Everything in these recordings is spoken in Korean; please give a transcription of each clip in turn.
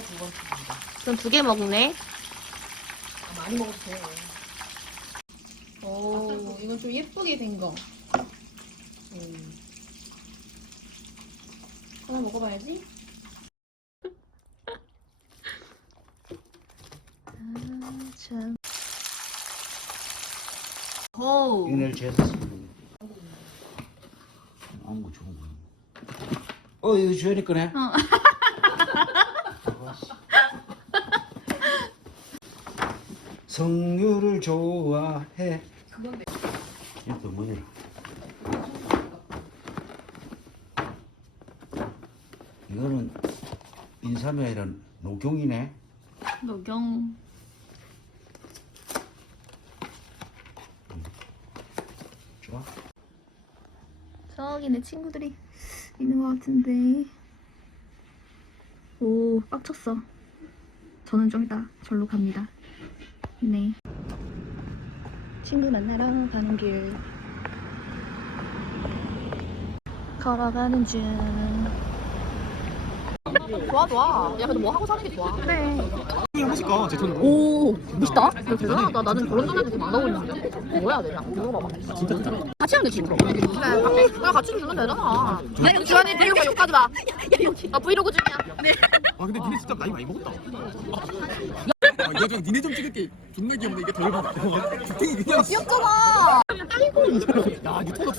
번 거, 두번 튀긴 거. 전두개 먹네. 아, 많이 먹어도 돼. 오, 이건 좀 예쁘게 된 거. 음. 하나 먹어봐야지. 참. 오. 이날 재서 아무 좋은 거. 어 이거 주연이 거네. 성유를 좋아해. 그건데. 이또 뭐냐? 이거는 인삼이 아니라 녹용이네. 녹용. 좋아. 저기 내 친구들이 있는 것 같은데. 오, 빡쳤어. 저는 좀 이따 절로 갑니다. 네. 친구 만나러 가는 길. 걸어가는 중. 좋아, 좋아. 야, 근데 뭐 하고 사는 게 좋아. 그래. 하실까? 제 턴으로. 오, 멋있다. 야, 대단하다. 나는 애들 안 나오고 있는데. 뭐 해야 되냐? 물어봐봐. 진짜 좋다. 같이 하면 되지, 그럼. 그래, 그냥 같이 주면 되잖아. 주환이 브이로그 욕하지 마. 아, 브이로그 중이야. 네. 아 근데 니네 진짜 나이 많이 먹었다. 아, 이거 좀 니네 좀 찍을 게. 존나 귀엽네 이게 덜 받아. 주택이 그냥. 귀엽잖아. 야, 니 토너. 야, 이제 그만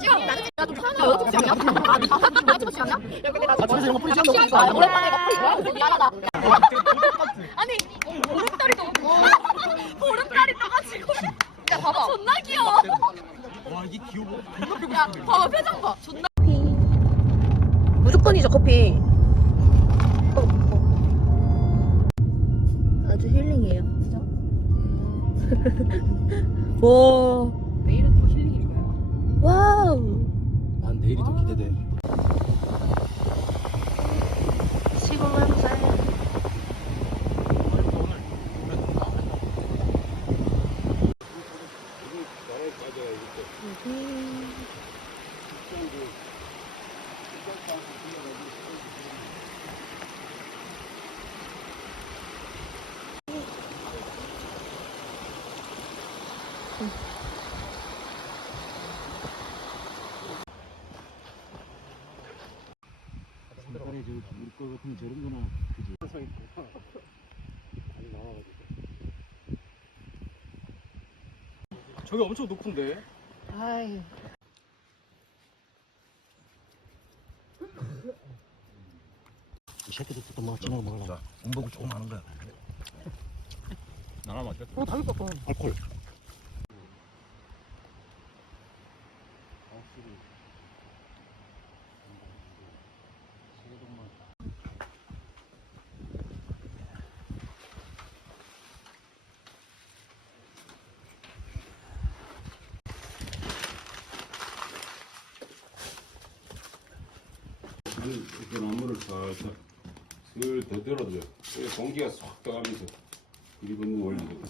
찍어. 나도 편하냐? 어떻게 찍냐? 아, 니 바깥 좀 찍고 찍었냐? 야, 근데 나 아, 저기서 이거 뿌리지 시간 않는다. 아, 오랜만에 이거 풀이 뭐야? 미안하다. 아니, 보름달이 너무 보름달이 떠가지고. 야, 봐봐. 존나 귀여워. 와 이게 귀여워. 존나 빼고 야, 싶은데. 봐봐, 표정 봐. 존나. 무조건이죠, 커피. 아주 힐링이에요. 진짜? 와. 내일은 또 힐링일 거야. 와우. 난 내일이 더 기대돼. 시골 냄새. 색깔에 저 우리 거 같은 저런 거는 그지. 저기 엄청 높은데. 아이. 이 새끼들 또 뭐, 먹지는 먹어. 운복을 조금 하는 거야. 나나 맞겠다. 어, 다 있었어. 알콜. 이렇게 나무를 살살 슬더 들어줘요. 그래 공기가 쏙 들어가면서 이리 붙는 원리거든.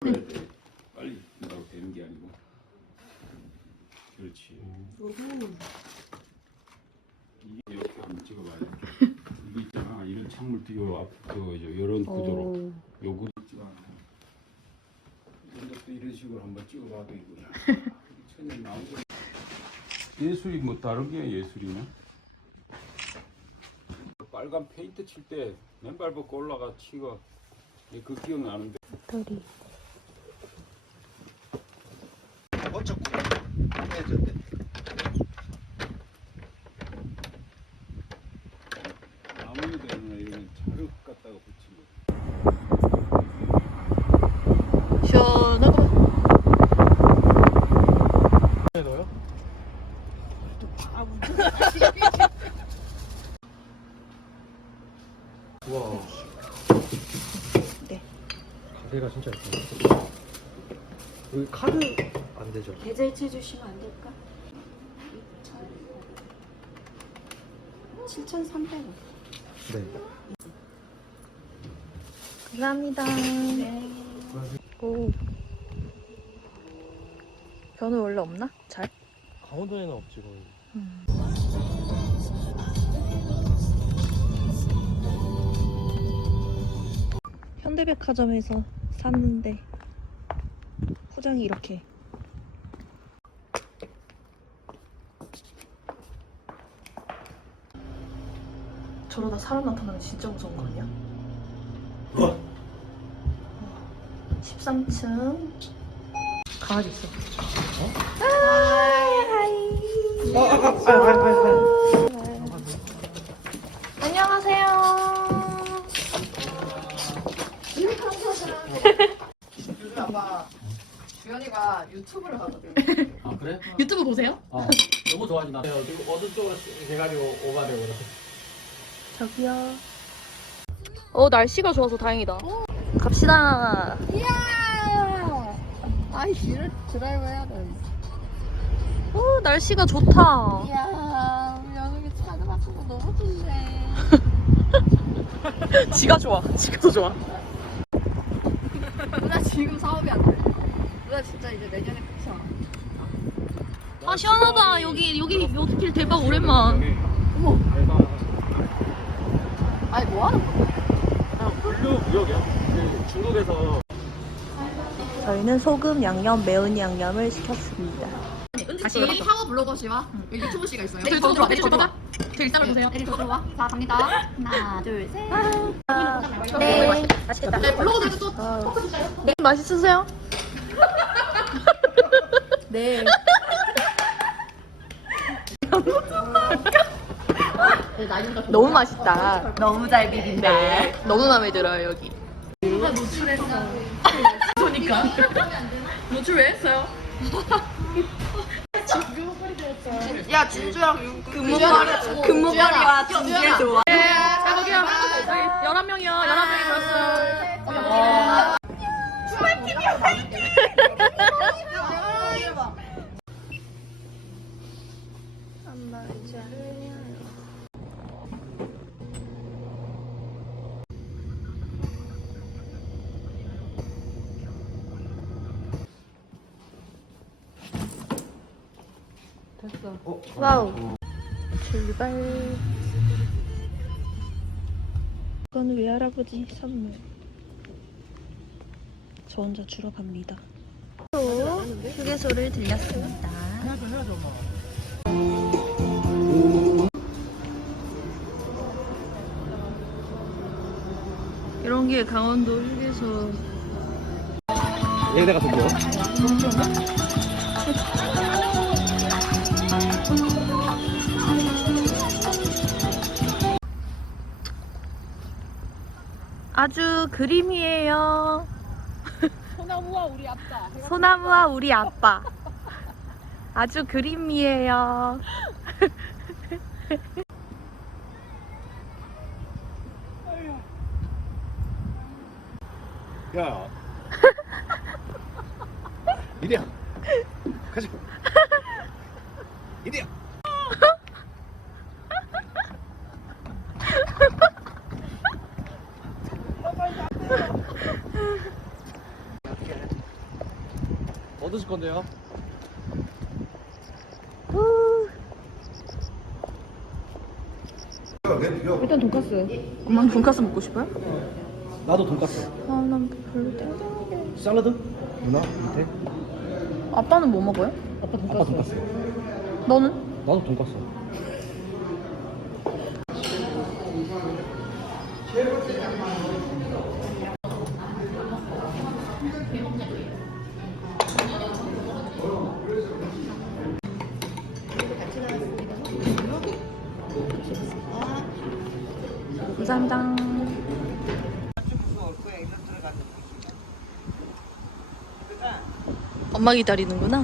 그래야 돼. 빨리 나고 되는 게 아니고. 그렇지. 이게 이렇게 한번 찍어봐요. 이거 있잖아. 이런 창물 띄고 앞, 그, 이런 구도로. 요 구도 찍어. 이런 것도 이런 식으로 한번 찍어봐도 이거야. 천연 나오고. 예술이 뭐 다른 게 예술이냐? 빨간 페인트 칠 때 맨발 벗고 올라가 치고 예, 그 기억 나는데 털이. 어쩌고 해줬대. 아무데나 이런 자루 갖다가 붙이고 시원하고. 너요? 우와. 네. 가게가 진짜 예쁘네. 여기 카드 안 계좌이체 주시면 안 될까? 7,300원. 네. 감사합니다. 오. 변우 원래 없나? 잘? 강원도에는 없지 거의. 현대백화점에서 샀는데 포장이 이렇게 저러다 사람 나타나면 진짜 무서운 거 아니야? 13층 강아지 있어 안녕하세요 요즘 아마 주연이가 유튜브를 하거든. 아 그래? 유튜브 보세요? 어. 너무 좋아하지 나. 지금 어느 쪽으로 해가지고 오가되고 그래. 저기요. 어 날씨가 좋아서 다행이다. 갑시다. 아이 뒤를 드라이브 해야 돼. 어 날씨가 좋다. 이야 우리 연욱이 차를 바꾸고 너무 좋네. 지가 좋아. 지가 더 좋아. 누나 지금 사업이 안 돼. 누나 진짜 이제 내년에 끝이야. 아 시원하다. 여기 여기 요트길 대박 오랜만. 아니 뭐 하는 거야? 블루 구역이야. 그 중국에서 저희는 소금 양념 매운 양념을 시켰습니다. 다시 파워 블로거 씨와 여기 유튜브 씨가 있어요. 내일 저 들어와. 내일 저 들어와. 제 일상을 보세요. 저 들어와. 자 갑니다. 하나 둘 셋. 네. 맛있겠다. 네 블로거들도 또 네. 맛있으세요? 네. 너무 맛있다. 너무 잘 비빈다. 너무 마음에 들어요 여기. 그러니까 노출 왜 했어요? 야 진주랑 근무벌이 근무벌이와 진주의 좋아. 자 거기요. 저희 11명이요. 11명이 들었어요. 와우. 출발. 이건 외할아버지 선물. 저 혼자 주러 갑니다. 또 휴게소를 들렸습니다. 이런 게 강원도 휴게소. 얘네가 좀 뭐? 아주 그림이에요. 소나무와 우리 아빠. 소나무와 우리 아빠. 아주 그림이에요. 야. 이리야. 가자. 이리야. 뭐 드실 건데요? 일단 돈까스. 엄마 돈까스 먹고 싶어요? 나도 돈까스. 아, 난 별로 땡땡. 샐러드? 누나 밑에? 아빠는 뭐 먹어요? 아빠 돈까스. 아빠 돈까스. 너는? 나도 돈까스. 감사합니다. 엄마 기다리는구나.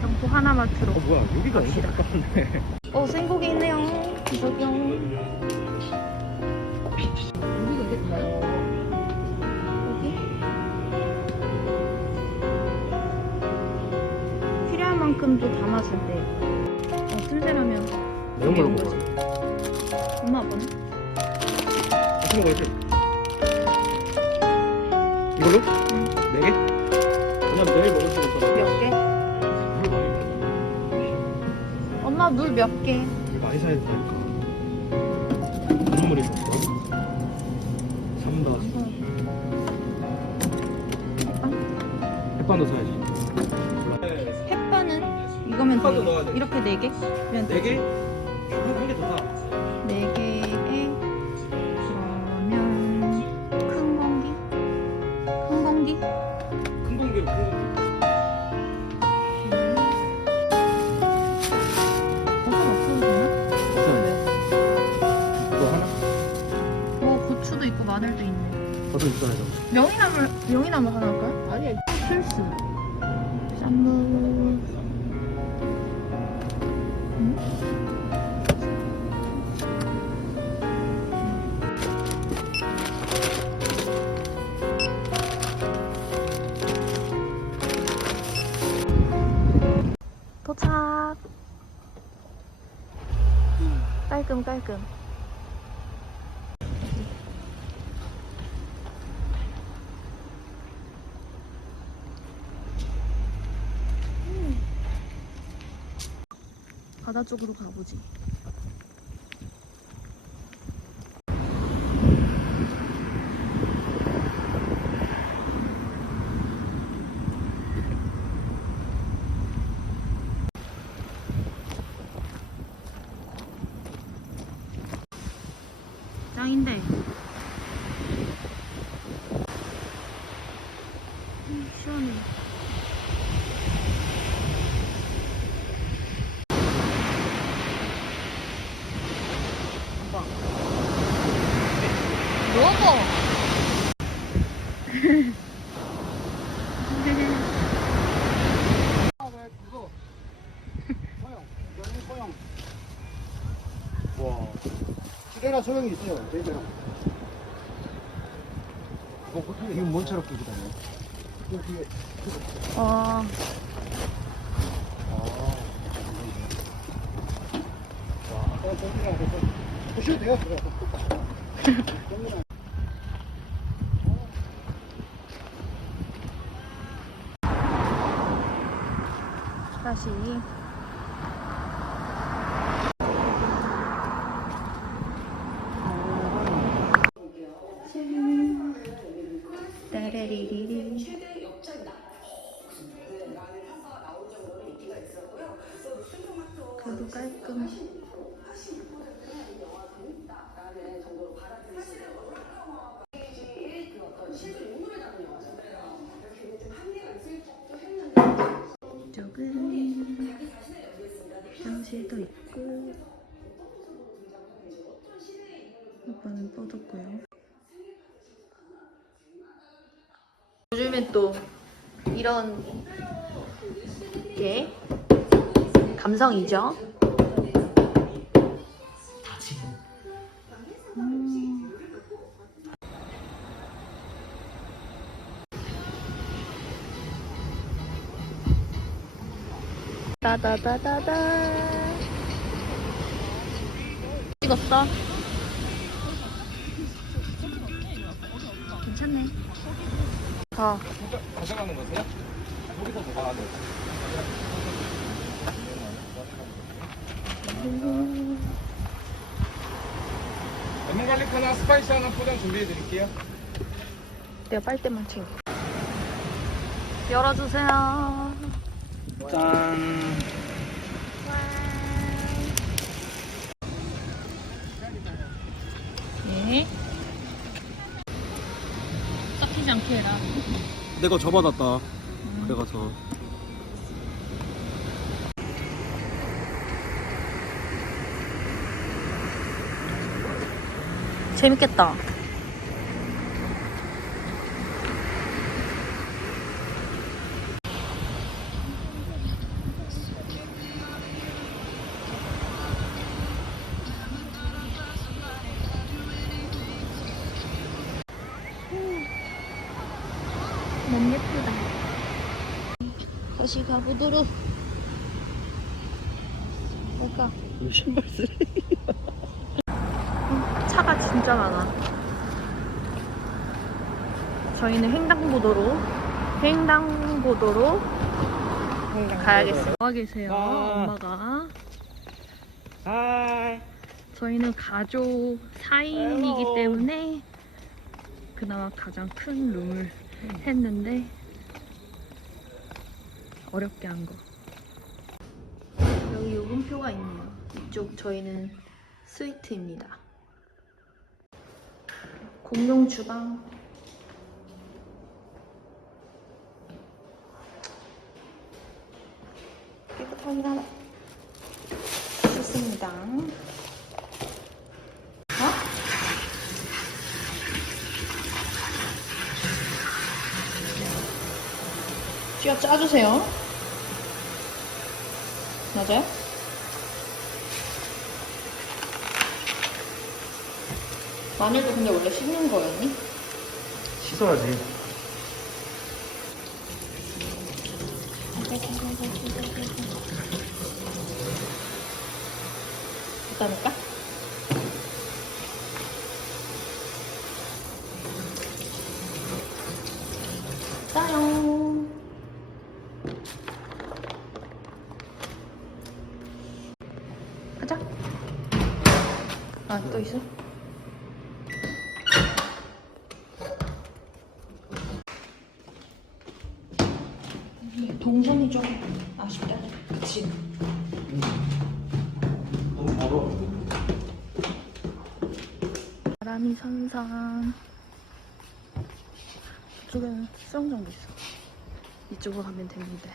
경포 하나마트로. 어 뭐야 여기가 엄청 가깝네. 어, 생고기 있네요. 저기요. 여기? 이만큼도 담아줄 때. 어, 틈새라면 매운 걸로 먹어. 엄마 아빠는? 무슨 거지? 이걸로? 네 개? 그냥 내일 먹을 수 있어. 몇 개? 물 많이. 엄마 물 몇 개? 물 많이 사야 된다니까. 국물이 뭐라고? 3 더하기. 햇반도 사야지. 이거면 햇반도 넣어야 돼. 돼. 이렇게 네 개? 그러면 네 개? 한개더 사. 네 개에 그러면 큰 공기? 큰 공기? 큰 공기로 큰 공기. 버섯 없어도 되나? 없어야 돼. 이거 하나? 어 고추도 있고 마늘도 있네. 버섯 있어야죠. 명이나물 명이나물 하나 할까요? 아니 필수. 쌈무. 도착. 깔끔 깔끔. 바다 쪽으로 가보지. 짱인데. 음, 시원해. 먹어. 와. 시대나 소용이 있어요. 제대로. 이거 이거 뭔 차로 끼고 다녀? 이 아. 그거 보셔도 돼요. 다시. 이쪽은 화장실도 있고 오빠는 뻗었고요. 요즘엔 또 이런 게 감성이죠 따다다다다 찍었어? 괜찮네 어 가져가는 거세요? 여기서 보관하는 레몬 갈릭 하나, 스파이시 하나 포장 준비해 드릴게요. 내가 빨대만 채워 열어주세요 짠. 네 섞이지 않게 해라 내가 접어놨다. 그래가서. 재밌겠다 다 다시 가보도록 이 신발 쓰레. 차가 진짜 많아. 저희는 횡단보도로 횡단보도로 가야겠어요. 뭐 계세요? 아. 엄마가. 하이. 저희는 가족 4인이기 아이고. 때문에 그나마 가장 큰 룸을 했는데 어렵게 한 거. 여기 요금표가 있네요. 이쪽 저희는 스위트입니다. 공용 주방. 깨끗합니다. 좋습니다. 쥐어 짜주세요. 맞아요? 마늘도 근데 원래 씹는 거였니? 씻어야지. 그다음일까? 바람이 선선. 이쪽에는 수영장도 있어. 이쪽으로 가면 되는데.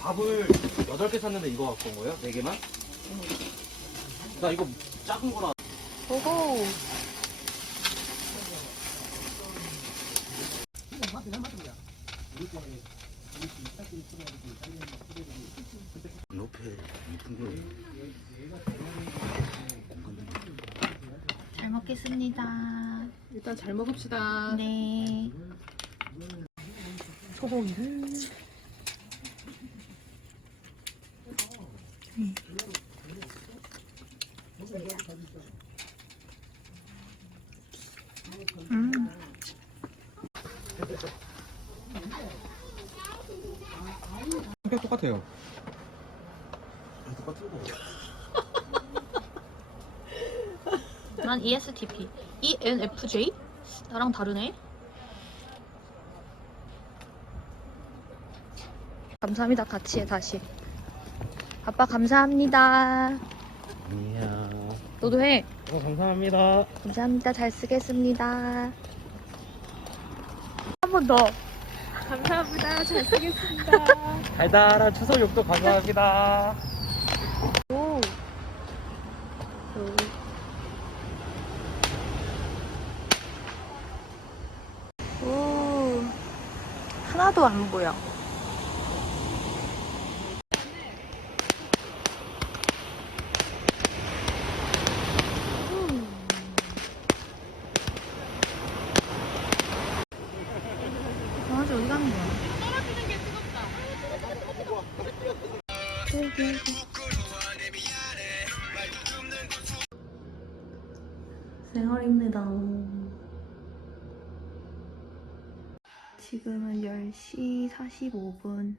밥을 8개 샀는데 이거 갖고 온 거예요? 4개만? 나 이거 작은 거라. 오호. 높이 이쁜 게. 잘 먹겠습니다. 일단 잘 먹읍시다. 네. 소고기를. 음. 음. 성격 똑같아요. 똑같은 거. 난 ESTP. ENFJ? 나랑 다르네. 감사합니다. 같이 해 다시. 아빠 감사합니다. 아니야. 너도 해. 어, 감사합니다. 감사합니다. 잘 쓰겠습니다. 한 번 더. 감사합니다. 잘 쓰겠습니다. 달달한 추석 욕도 감사합니다. 오. 오. 오. 하나도 안 보여. 음. 강아지 가는 거야? 생활입니다. 지금은 10시 45분.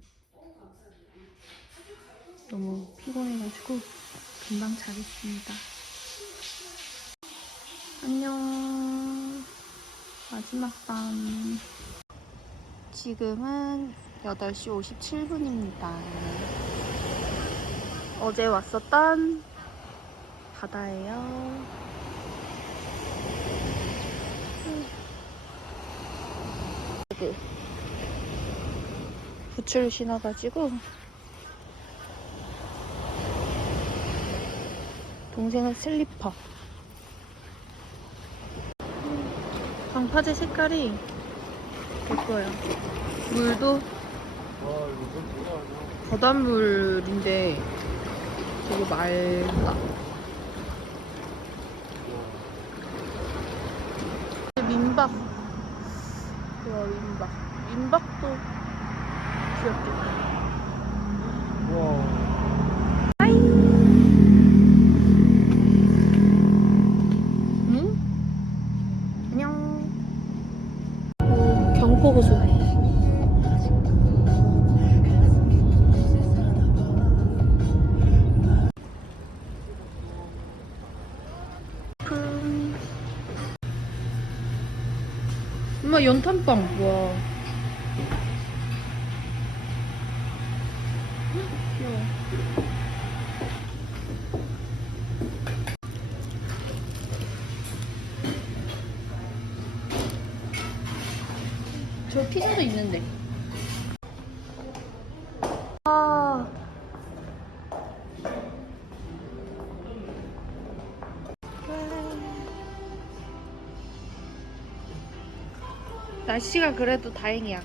너무 피곤해가지고 금방 자겠습니다. 안녕. 마지막 밤. 지금은 8시 57분입니다. 어제 왔었던 바다예요. 그 부츠를 신어가지고 동생은 슬리퍼. 방파제 색깔이 예뻐요. 물도 바닷물인데 되게 맑다. 민박. 와 민박. 민박도 귀엽겠다. 와. 응? 안녕. 오, 경포호수. 엄마 연탄빵 귀여워. 저 피자도 있는데. 아. 날씨가 그래도 다행이야.